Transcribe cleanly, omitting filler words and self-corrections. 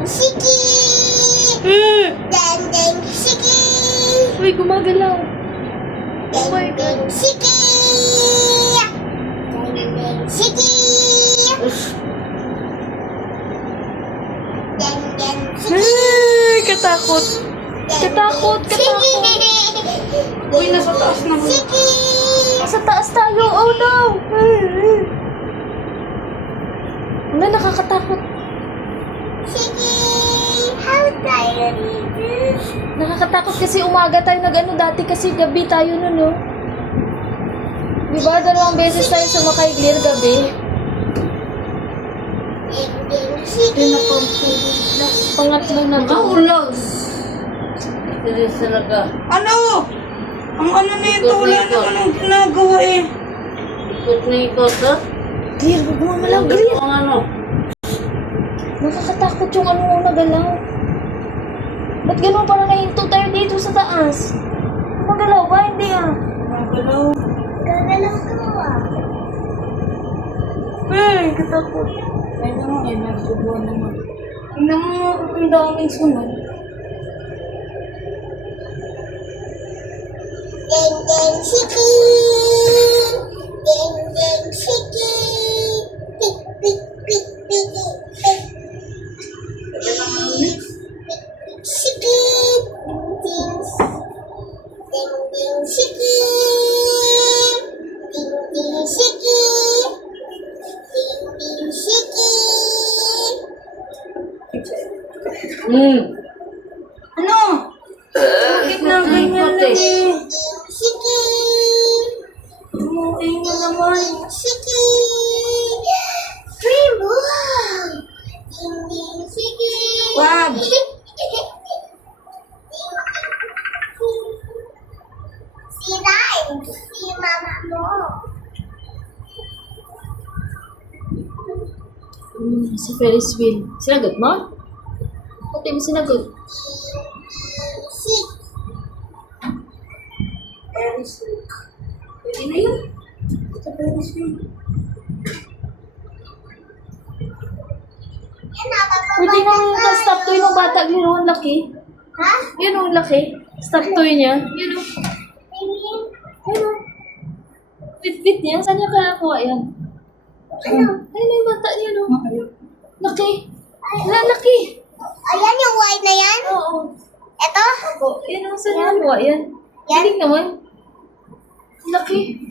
Shiki! Deng deng shiki! Uy, gumagalaw. Oh my Deng deng God. shiki! Deng deng shiki! Deng deng shiki! Ay, katakot. Katakot, katakot. Uy, nasa taas na. Shiki! Sa taas tayo. Oh no. Wala, nakakatakot. Shiki! How tired is this? Nakakatakot kasi umaga tayo nag-ano dati kasi gabi tayo nun, no? Diba, 2 beses tayo sumakay clear gabi. Deng deng shiki! Pangatlo na to. Ulag. Serious talaga. Ano? Ang ano nito, wala naman ang ginagawa eh. Ikot na ikot, ha? Clear, huwag gumamalaw, clear. Ang ano? Nakakatakot yung ano mo nagalaw. Ba't ganun parang nahinto tayo dito sa taas? Magalaw ba? Hindi ah. Magalaw. Gagalaw ko ah. Katakot. Ay naman eh, nagsubuan naman. Tingnan mo ang daming sunod. Deng deng shiki! Deng deng shiki! Pik pik pik pik pik. Shiki! Ding ding shiki! Ding ding shiki! Ding ding shiki! Ano? Bakit na ganyan na eh? Shiki! Umuwi mo naman. Shiki! Rainbow! Ding ding shiki! Wag! Si Ryan, si mama mo. Si Ferris wheel. Sinagot mo? Pati mo sinagot. Si Paris. Pwede na yun. Sa Paris yun. Pwede na yung stop toy ng bata. Yun ang laki. Ha? Yun ang laki. Stop toy niya. Yun o. Ayun o. Bit-bit niya. Saan niya kaya kuha yan? Ayun yung bata niya no. Laki. Laki. Ayan yung white na yan? Oo. Ito? Yun ang saan niya kuha yan. Yan? Galing naman. Laki.